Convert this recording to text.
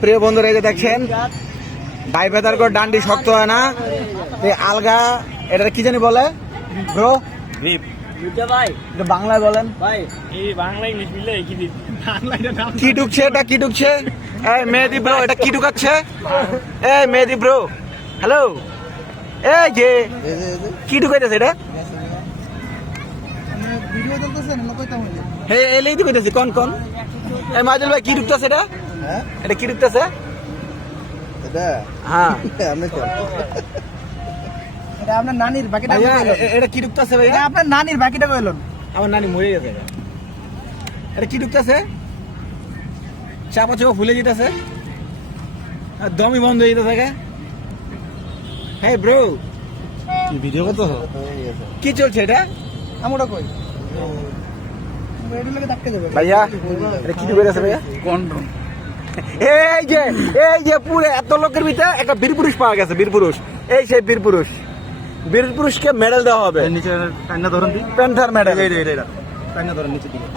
প্রিয় বন্ধুরা, এই যে দেখছেন ভাই ভেদার করে ডান্ডি শক্ত হয় না, এই আলগা এটা কি জানি বলে ব্রো, বাংলায় বলেন ভাই। কি ঢুকছে এটা, কি ঢুকছে? এই মেহেদি ব্রো, এটা কি ঢুকাচ্ছে? এই মেহেদি ব্রো, হ্যালো, এই যে কি ঢুকাইতেছে এটা? হ্যাঁ এলেই তো কইতেছি, কোন কোন? এই মাজল ভাই কি ঢুকতেছে এটা? এটা কি ঢুকতেছে? হ্যাঁ এটা আপনার নানির বাকিটা এটা কি ঢুকতেছে ভাই? আপনার নানির বাকিটা কইলেন। আমার নানি মরে গেছে। এটা কি ঢুকতেছে? চাপা চাপা ফুলে যেতেছে, দমই বন্ধ হয়ে যেতেছে। হ্যাঁ ব্রো, ভিডিও কত কি চলছে এটা? আমরা কই এটার লাগে ধাক্কা যাবে ভাইয়া, এটা কি ঢুকে গেছে ভাইয়া? কন্ডম। এই যে পুরো এত লোকের ভিতরে একটা বীর পুরুষ পাওয়া গেছে। বীর পুরুষ, এই সেই বীর পুরুষ। বীর পুরুষকে মেডেল দেওয়া হবে। নিচে টান্না ধরুন দি প্যান্থার মেডেল। এটা টান্না ধরুন নিচে দিকে।